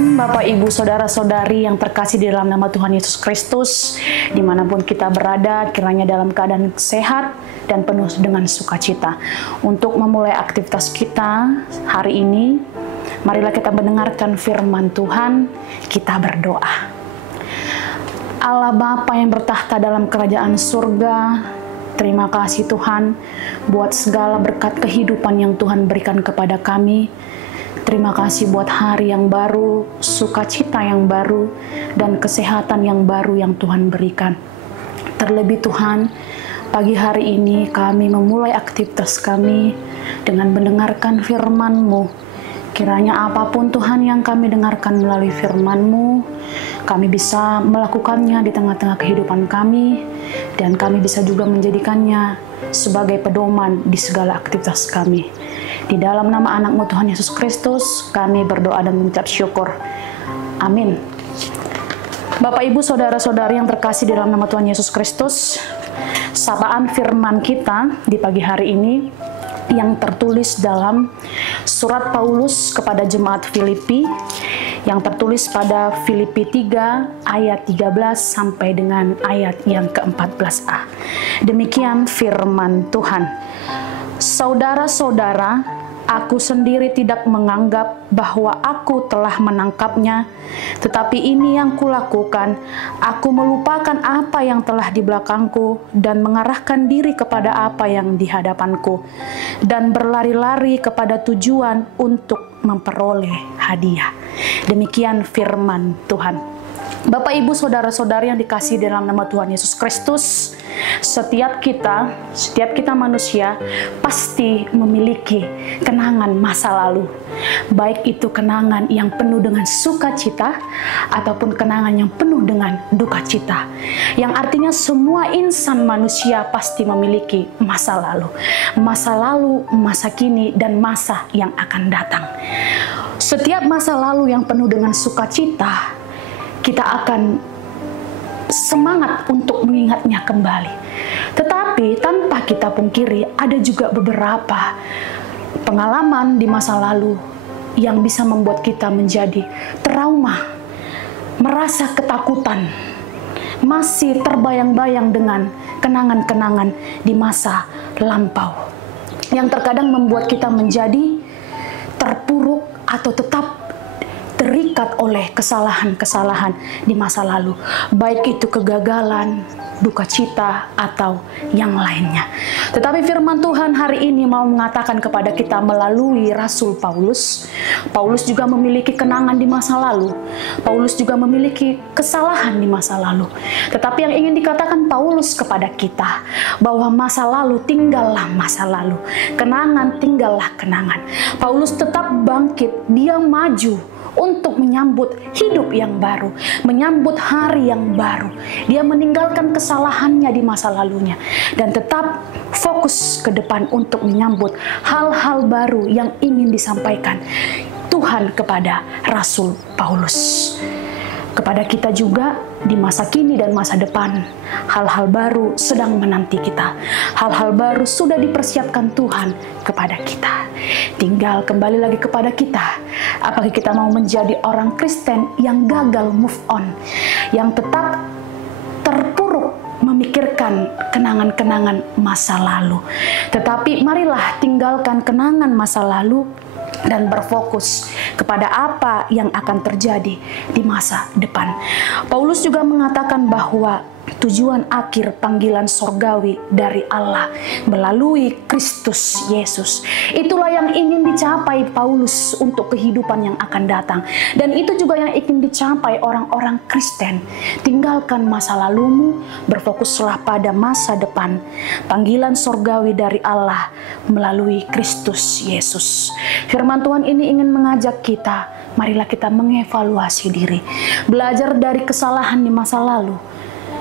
Shalom Bapak Ibu Saudara-saudari yang terkasih di dalam nama Tuhan Yesus Kristus. Dimanapun kita berada, kiranya dalam keadaan sehat dan penuh dengan sukacita. Untuk memulai aktivitas kita hari ini, marilah kita mendengarkan firman Tuhan, kita berdoa. Allah Bapa yang bertahta dalam kerajaan surga, terima kasih Tuhan buat segala berkat kehidupan yang Tuhan berikan kepada kami. Terima kasih buat hari yang baru, sukacita yang baru, dan kesehatan yang baru yang Tuhan berikan. Terlebih Tuhan, pagi hari ini kami memulai aktivitas kami dengan mendengarkan firman-Mu. Kiranya apapun Tuhan yang kami dengarkan melalui firman-Mu, kami bisa melakukannya di tengah-tengah kehidupan kami, dan kami bisa juga menjadikannya sebagai pedoman di segala aktivitas kami. Di dalam nama anak-Mu Tuhan Yesus Kristus, kami berdoa dan mengucap syukur. Amin. Bapak Ibu Saudara-saudari yang terkasih di dalam nama Tuhan Yesus Kristus, sapaan firman kita di pagi hari ini yang tertulis dalam surat Paulus kepada jemaat Filipi, yang tertulis pada Filipi 3 ayat 13 sampai dengan ayat yang ke-14a. Demikian firman Tuhan. Saudara-saudara, aku sendiri tidak menganggap bahwa aku telah menangkapnya, tetapi ini yang kulakukan, aku melupakan apa yang telah di belakangku dan mengarahkan diri kepada apa yang di hadapanku, dan berlari-lari kepada tujuan untuk memperoleh hadiah. Demikian firman Tuhan. Bapak Ibu Saudara-saudari yang dikasihi dalam nama Tuhan Yesus Kristus, setiap kita manusia pasti memiliki kenangan masa lalu. Baik itu kenangan yang penuh dengan sukacita ataupun kenangan yang penuh dengan duka cita. Yang artinya semua insan manusia pasti memiliki masa lalu. Masa lalu, masa kini, dan masa yang akan datang. Setiap masa lalu yang penuh dengan sukacita, kita akan semangat untuk mengingatnya kembali. Tetapi tanpa kita pungkiri, ada juga beberapa pengalaman di masa lalu yang bisa membuat kita menjadi trauma, merasa ketakutan, masih terbayang-bayang dengan kenangan-kenangan di masa lampau, yang terkadang membuat kita menjadi terpuruk atau tetap terikat oleh kesalahan-kesalahan di masa lalu, baik itu kegagalan, duka cita, atau yang lainnya. Tetapi firman Tuhan hari ini mau mengatakan kepada kita melalui Rasul Paulus. Paulus juga memiliki kenangan di masa lalu. Paulus juga memiliki kesalahan di masa lalu. Tetapi yang ingin dikatakan Paulus kepada kita, bahwa masa lalu tinggallah masa lalu. Kenangan tinggallah kenangan. Paulus tetap bangkit, dia maju untuk menyambut hidup yang baru, menyambut hari yang baru. Dia meninggalkan kesalahannya di masa lalunya dan tetap fokus ke depan untuk menyambut hal-hal baru yang ingin disampaikan Tuhan kepada Rasul Paulus. Kepada kita juga di masa kini dan masa depan, hal-hal baru sedang menanti kita. Hal-hal baru sudah dipersiapkan Tuhan kepada kita. Tinggal kembali lagi kepada kita. Apakah kita mau menjadi orang Kristen yang gagal move on, yang tetap terpuruk memikirkan kenangan-kenangan masa lalu. Tetapi marilah tinggalkan kenangan masa lalu dan berfokus kepada apa yang akan terjadi di masa depan. Paulus juga mengatakan bahwa tujuan akhir panggilan sorgawi dari Allah melalui Kristus Yesus, itulah yang ingin dicapai Paulus untuk kehidupan yang akan datang. Dan itu juga yang ingin dicapai orang-orang Kristen. Tinggalkan masa lalumu, berfokuslah pada masa depan. Panggilan sorgawi dari Allah melalui Kristus Yesus. Firman Tuhan ini ingin mengajak kita, marilah kita mengevaluasi diri, belajar dari kesalahan di masa lalu,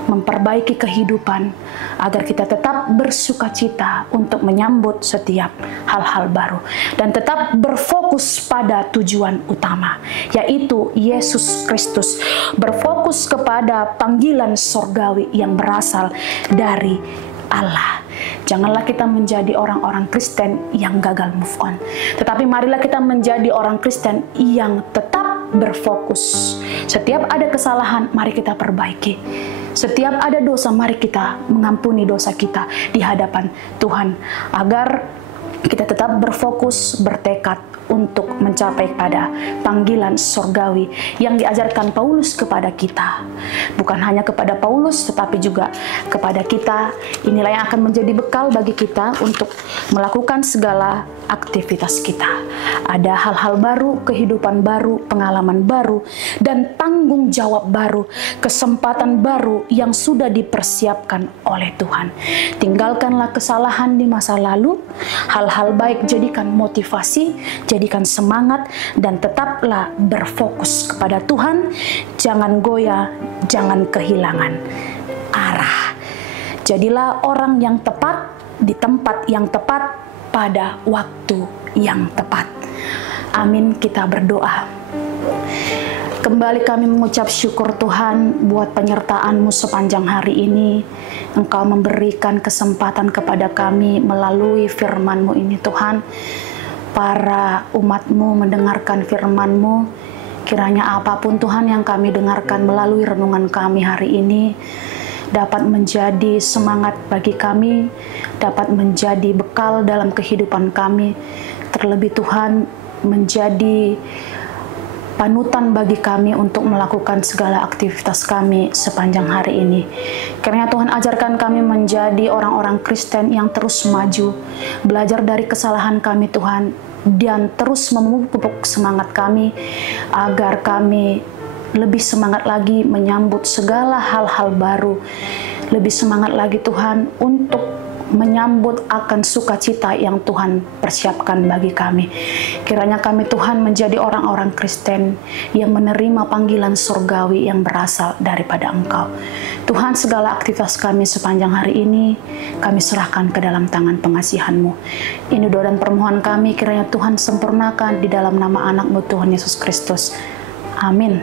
memperbaiki kehidupan agar kita tetap bersukacita untuk menyambut setiap hal-hal baru dan tetap berfokus pada tujuan utama, yaitu Yesus Kristus, berfokus kepada panggilan sorgawi yang berasal dari Allah. Janganlah kita menjadi orang-orang Kristen yang gagal move on, tetapi marilah kita menjadi orang Kristen yang tetap berfokus. Setiap ada kesalahan, mari kita perbaiki. Setiap ada dosa, mari kita mengampuni dosa kita di hadapan Tuhan, agar kita tetap berfokus, bertekad untuk mencapai pada panggilan surgawi yang diajarkan Paulus kepada kita. Bukan hanya kepada Paulus, tetapi juga kepada kita. Inilah yang akan menjadi bekal bagi kita untuk melakukan segala aktivitas kita. Ada hal-hal baru, kehidupan baru, pengalaman baru, dan tanggung jawab baru, kesempatan baru yang sudah dipersiapkan oleh Tuhan. Tinggalkanlah kesalahan di masa lalu, hal-hal baik jadikan motivasi, jadikan semangat, dan tetaplah berfokus kepada Tuhan. Jangan goyah, jangan kehilangan arah. Jadilah orang yang tepat di tempat yang tepat pada waktu yang tepat. Amin, kita berdoa. Kembali kami mengucap syukur Tuhan buat penyertaan-Mu sepanjang hari ini. Engkau memberikan kesempatan kepada kami melalui firman-Mu ini Tuhan. Para umat-Mu mendengarkan firman-Mu. Kiranya apapun Tuhan yang kami dengarkan melalui renungan kami hari ini dapat menjadi semangat bagi kami, dapat menjadi bekal dalam kehidupan kami. Terlebih Tuhan menjadi panutan bagi kami untuk melakukan segala aktivitas kami sepanjang hari ini. Kiranya Tuhan ajarkan kami menjadi orang-orang Kristen yang terus maju, belajar dari kesalahan kami Tuhan, dan terus memupuk semangat kami agar kami lebih semangat lagi menyambut segala hal-hal baru, lebih semangat lagi Tuhan untuk menyambut akan sukacita yang Tuhan persiapkan bagi kami. Kiranya kami Tuhan menjadi orang-orang Kristen yang menerima panggilan surgawi yang berasal daripada Engkau. Tuhan, segala aktivitas kami sepanjang hari ini kami serahkan ke dalam tangan pengasihan-Mu. Ini doa dan permohonan kami, kiranya Tuhan sempurnakan di dalam nama anak-Mu Tuhan Yesus Kristus. Amin.